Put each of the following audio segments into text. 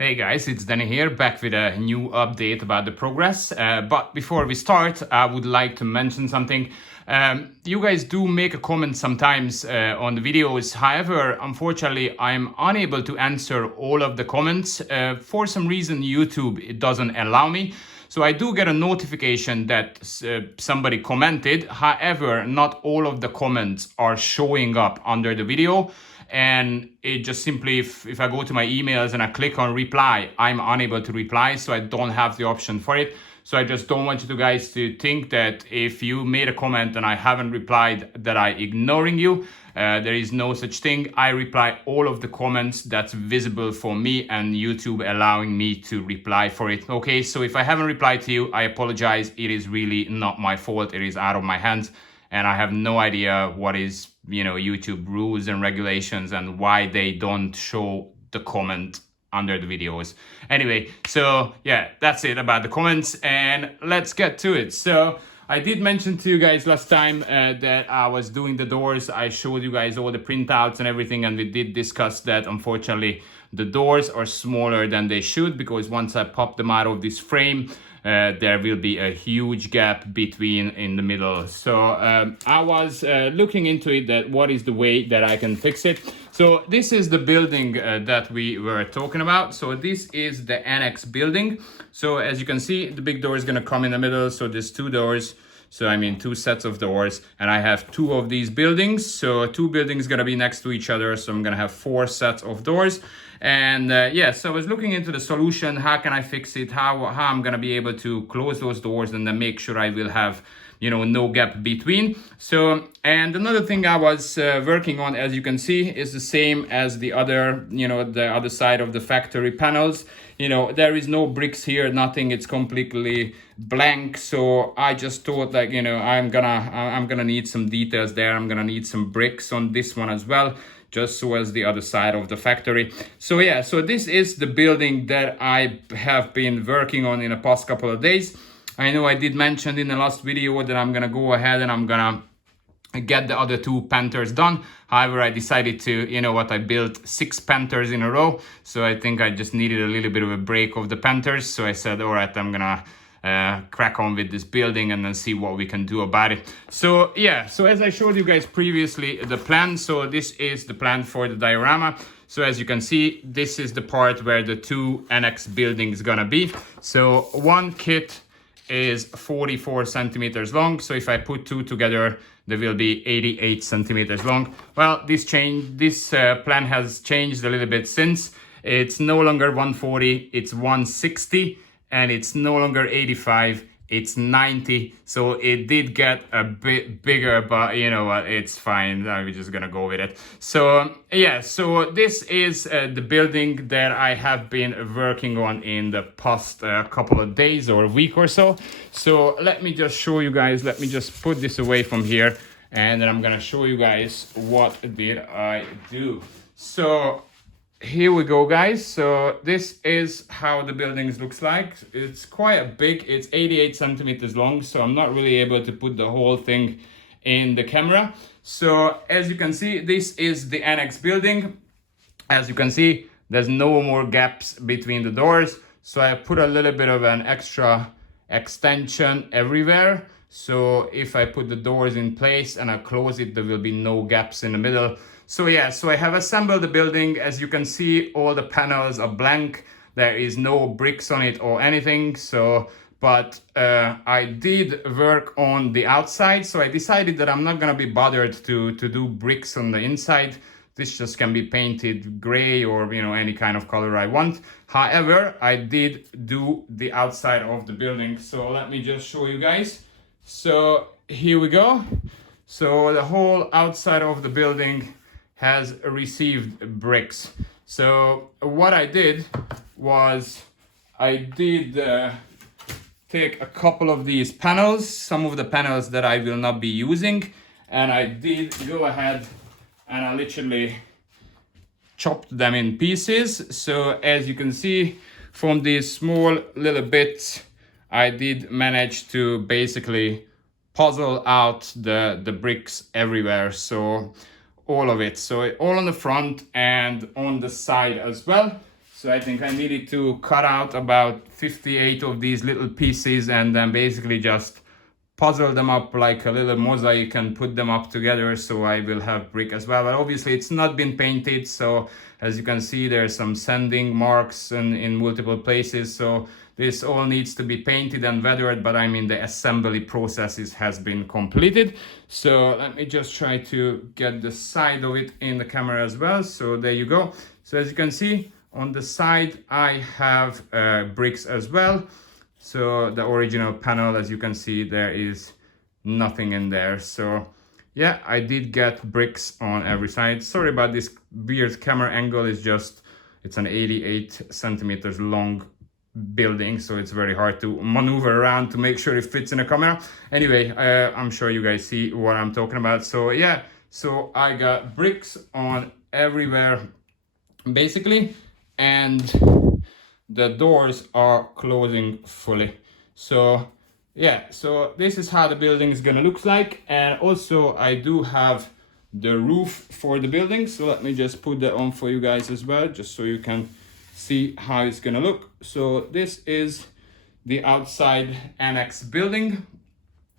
Hey guys, it's Danny here, back with a new update about the progress. But before we start, I would like to mention something. You guys do make a comment sometimes on the videos. However, unfortunately, I'm unable to answer all of the comments. For some reason, YouTube, it doesn't allow me. So I do get a notification that somebody commented. However, not all of the comments are showing up under the video. And it just simply, if I go to my emails and I click on reply, I'm unable to reply, so I don't have the option for it. So I just don't want you guys to think that if you made a comment and I haven't replied, that I'm ignoring you. There is no such thing. I reply all of the comments that's visible for me, and YouTube allowing me to reply for it. Okay, so if I haven't replied to you, I apologize. It is really not my fault. It is out of my hands. And I have no idea what is, YouTube rules and regulations and why they don't show the comment under the videos. Anyway, so yeah, that's it about the comments, and let's get to it. So I did mention to you guys last time that I was doing the doors. I showed you guys all the printouts and everything, and we did discuss that unfortunately the doors are smaller than they should, because once I pop them out of this frame, there will be a huge gap between in the middle. So I was looking into it, that what is the way that I can fix it. So this is the building that we were talking about. So this is the Annex building. So as you can see, the big door is going to come in the middle. So there's two doors. So I mean, two sets of doors, and I have two of these buildings. So two buildings going to be next to each other. So I'm going to have four sets of doors. And yeah, so I was looking into the solution. How can I fix it? How I'm going to be able to close those doors and then make sure I will have, no gap between. So, and another thing I was working on, as you can see, is the same as the other, the other side of the factory panels. There is no bricks here, nothing. It's completely blank. So I just thought, like, I'm gonna need some details there. I'm gonna need some bricks on this one as well, just so as the other side of the factory. So yeah, so this is the building that I have been working on in the past couple of days. I know I did mention in the last video that I'm gonna go ahead and I'm gonna get the other two Panthers done. However, I decided to, I built 6 Panthers in a row. So I think I just needed a little bit of a break of the Panthers. So I said, all right, I'm gonna crack on with this building and then see what we can do about it. So yeah, so as I showed you guys previously, the plan, so this is the plan for the diorama. So as you can see, this is the part where the two Annex buildings gonna be. So one kit is 44 centimeters long. So if I put two together, they will be 88 centimeters long. Well, this plan has changed a little bit since. It's no longer 140, it's 160. And it's no longer 85, it's 90. So it did get a bit bigger, but you know what, it's fine. We're just gonna go with it. So yeah, so this is the building that I have been working on in the past couple of days or a week or so. So let me just show you guys, let me just put this away from here, and then I'm gonna show you guys what did I do. So here we go, guys. So this is how the buildings looks like. It's quite big. It's 88 centimeters long, so I'm not really able to put the whole thing in the camera. So as you can see, this is the Annex building. As you can see, there's no more gaps between the doors. So I put a little bit of an extra extension everywhere. So if I put the doors in place and I close it, there will be no gaps in the middle. So yeah, so I have assembled the building. As you can see, all the panels are blank. There is no bricks on it or anything. So, but I did work on the outside. So I decided that I'm not gonna be bothered to do bricks on the inside. This just can be painted gray or, any kind of color I want. However, I did do the outside of the building. So let me just show you guys. So here we go. So the whole outside of the building has received bricks. So what I did was I did take a couple of these panels, some of the panels that I will not be using, and I did go ahead and I literally chopped them in pieces. So as you can see from these small little bits, I did manage to basically puzzle out the bricks everywhere. So all of it, so all on the front and on the side as well. So I think I needed to cut out about 58 of these little pieces and then basically just puzzle them up like a little mosaic and put them up together, so I will have brick as well. But obviously it's not been painted, so as you can see there's some sanding marks in multiple places, so this all needs to be painted and weathered, but I mean the assembly process has been completed. So let me just try to get the side of it in the camera as well. So there you go. So as you can see on the side I have bricks as well. So the original panel, as you can see, there is nothing in there. So yeah, I did get bricks on every side. Sorry about this weird camera angle. It's an 88 centimeters long building, so it's very hard to maneuver around to make sure it fits in the camera. Anyway, I'm sure you guys see what I'm talking about. So yeah, so I got bricks on everywhere basically, and the doors are closing fully. So yeah, so this is how the building is gonna look like. And also I do have the roof for the building, so let me just put that on for you guys as well, just so you can see how it's gonna look. So this is the outside annex building,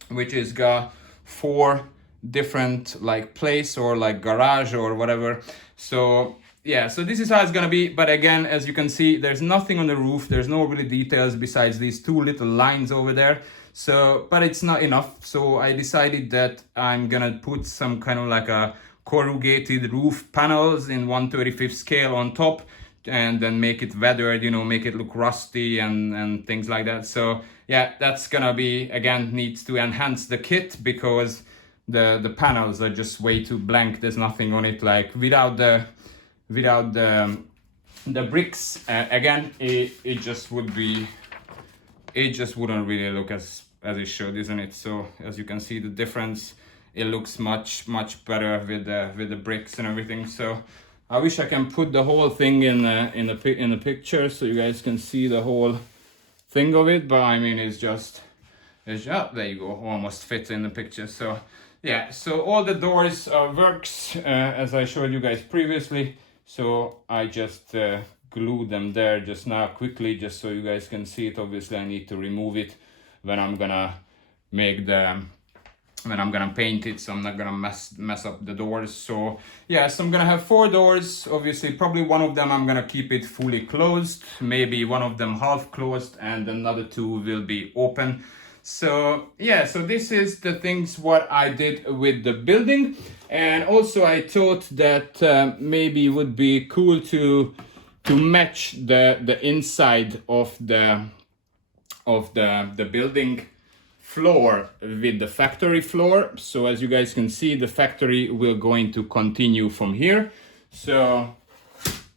which is got 4 different like place or like garage or whatever. So yeah, so this is how it's gonna be. But again, as you can see, there's nothing on the roof. There's no really details besides these 2 little lines over there. So, but it's not enough. So I decided that I'm gonna put some kind of like a corrugated roof panels in 1/35 scale on top, and then make it weathered, you know, make it look rusty and things like that. So yeah, that's gonna be, again, needs to enhance the kit, because the panels are just way too blank. There's nothing on it. Like without the bricks, again, it just would be, it just wouldn't really look as it should, isn't it? So as you can see the difference, it looks much better with the bricks and everything. So I wish I can put the whole thing in the picture so you guys can see the whole thing of it, but I mean it's just there you go, almost fits in the picture. So yeah, so all the doors works as I showed you guys previously. So I just glued them there just now quickly, just so you guys can see it. Obviously I need to remove it when I'm gonna paint it, so I'm not gonna mess up the doors. So yeah, so I'm gonna have 4 doors. Obviously probably one of them I'm gonna keep it fully closed, maybe one of them half closed, and another 2 will be open. So yeah, so this is the things what I did with the building. And also I thought that maybe it would be cool to match the inside of the building floor with the factory floor. So as you guys can see, the factory will going to continue from here. So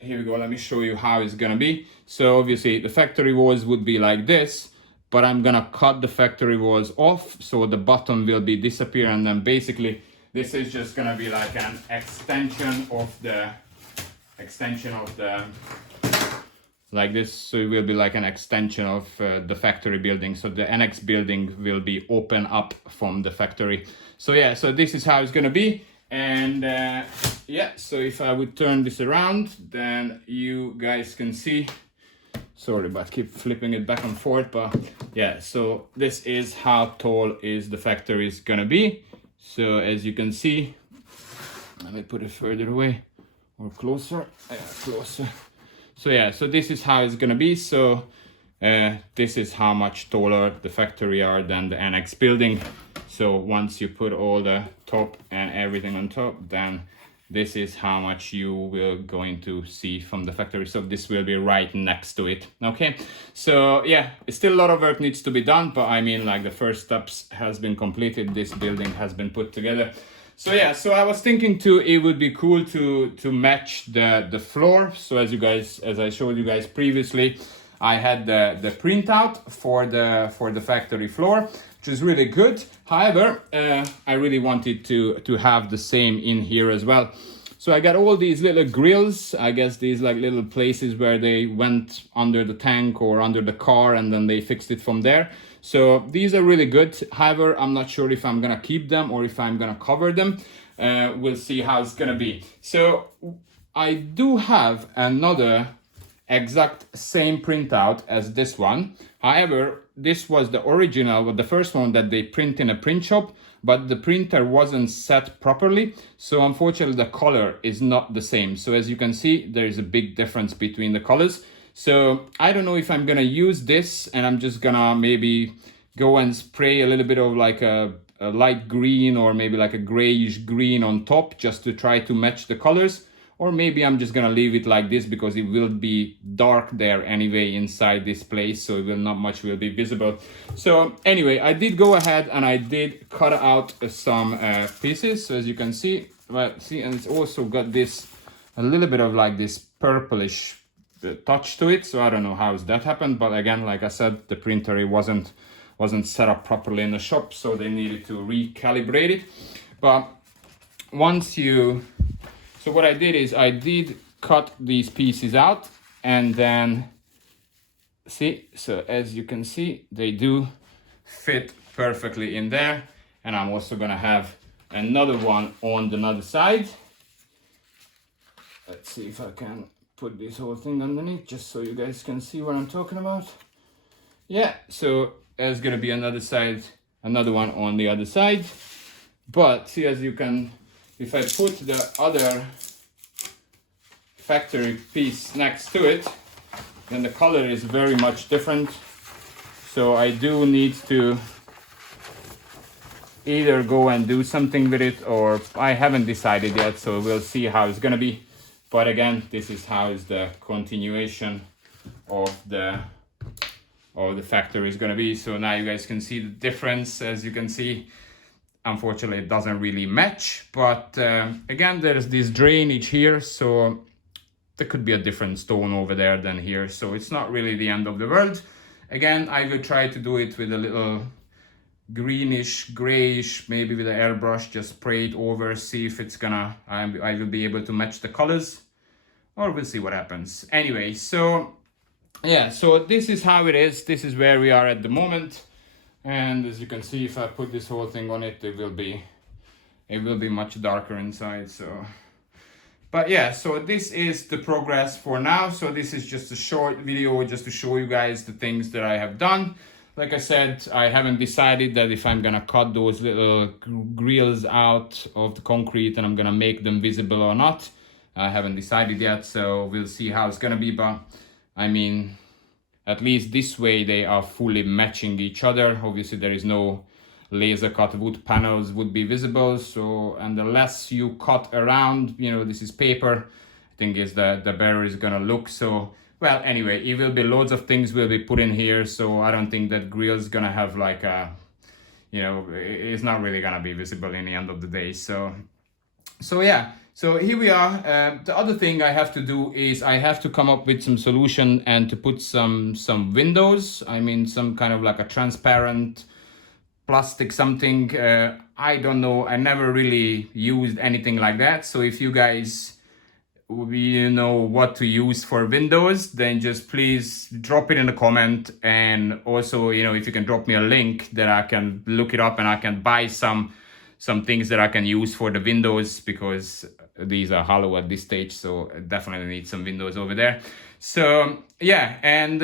here we go, let me show you how it's gonna be. So obviously the factory walls would be like this, but I'm gonna cut the factory walls off, so the bottom will be disappear, and then basically this is just gonna be like an extension of the like this. So it will be like an extension of the factory building. So the Annex building will be open up from the factory. So yeah, so this is how it's gonna be. And yeah, so if I would turn this around, then you guys can see, sorry but I keep flipping it back and forth, but yeah, so this is how tall is the factory is gonna be. So as you can see, let me put it further away or closer. Yeah, closer. So yeah, so this is how it's gonna be. So this is how much taller the factory are than the Annex building. So once you put all the top and everything on top, then this is how much you will going to see from the factory. So this will be right next to it. Okay, so yeah, still a lot of work needs to be done, but I mean, like, the first steps has been completed. This building has been put together. So yeah, so I was thinking too, it would be cool to match the floor. So as I showed you guys previously, I had the printout for the factory floor, which is really good. However, I really wanted to have the same in here as well. So I got all these little grills, I guess these like little places where they went under the tank or under the car, and then they fixed it from there. So these are really good. However, I'm not sure if I'm gonna keep them or if I'm gonna cover them. We'll see how it's gonna be. So I do have another exact same printout as this one. However, this was the original, the first one that they print in a print shop, but the printer wasn't set properly. So unfortunately the color is not the same. So as you can see, there is a big difference between the colors. So I don't know if I'm gonna use this, and I'm just gonna maybe go and spray a little bit of like a light green or maybe like a grayish green on top just to try to match the colors. Or maybe I'm just gonna leave it like this because it will be dark there anyway inside this place, so it will not much will be visible. So anyway, I did go ahead and I did cut out some pieces. So as you can see, well, see, and it's also got this a little bit of like this purplish touch to it. So I don't know how that happened, but again, like I said, the printer it wasn't set up properly in the shop, so they needed to recalibrate it. But once you, so what I did is I did cut these pieces out, and then see, so as you can see, they do fit perfectly in there. And I'm also gonna have another one on the other side. Let's see if I can put this whole thing underneath just so you guys can see what I'm talking about. Yeah, so there's gonna be another one on the other side. But see, as you can, if I put the other factory piece next to it, then the color is very much different. So I do need to either go and do something with it, or I haven't decided yet, so we'll see how it's gonna be. But again, this is how is the continuation of the factory is gonna be. So now you guys can see the difference. As you can see, unfortunately it doesn't really match, but again, there's this drainage here, so there could be a different stone over there than here, so it's not really the end of the world. Again, I will try to do it with a little greenish, grayish, maybe with an airbrush, just spray it over, see if it's gonna, I will be able to match the colors, or we'll see what happens. Anyway, so yeah, so this is how it is. This is where we are at the moment. And as you can see, if I put this whole thing on it, it will be much darker inside. So, but yeah, so this is the progress for now. So this is just a short video just to show you guys the things that I have done. Like I said, I haven't decided that if I'm gonna cut those little grills out of the concrete and I'm gonna make them visible or not. I haven't decided yet, so we'll see how it's gonna be. But I mean, at least this way they are fully matching each other. Obviously there is no laser cut wood panels would be visible, so, and the less you cut around, you know, this is paper, I think is the better is gonna look. So well, anyway, it will be loads of things will be put in here, so I don't think that grill is gonna have like a, you know, it's not really gonna be visible in the end of the day. So yeah, so here we are. The other thing I have to do is I have to come up with some solution and to put some windows. I mean, some kind of like a transparent plastic something. I don't know. I never really used anything like that. So if you guys you know what to use for windows, then just please drop it in the comment. And also, you know, if you can drop me a link that I can look it up and I can buy some things that I can use for the windows, because these are hollow at this stage, so I definitely need some windows over there. So yeah, and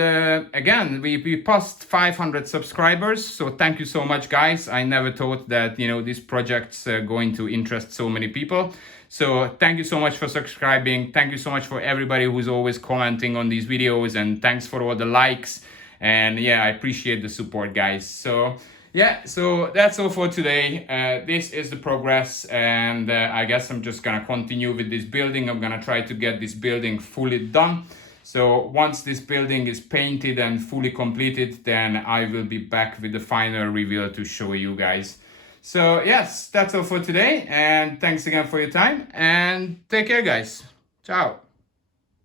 again, we passed 500 subscribers, so thank you so much, guys. I never thought that, you know, this project's going to interest so many people. So thank you so much for subscribing. Thank you so much for everybody who's always commenting on these videos, and thanks for all the likes. And yeah, I appreciate the support, guys. So yeah, so that's all for today. This is the progress, and I guess I'm just gonna continue with this building. I'm gonna try to get this building fully done. So once this building is painted and fully completed, then I will be back with the final reveal to show you guys. So yes, that's all for today, and thanks again for your time, and take care, guys. Ciao.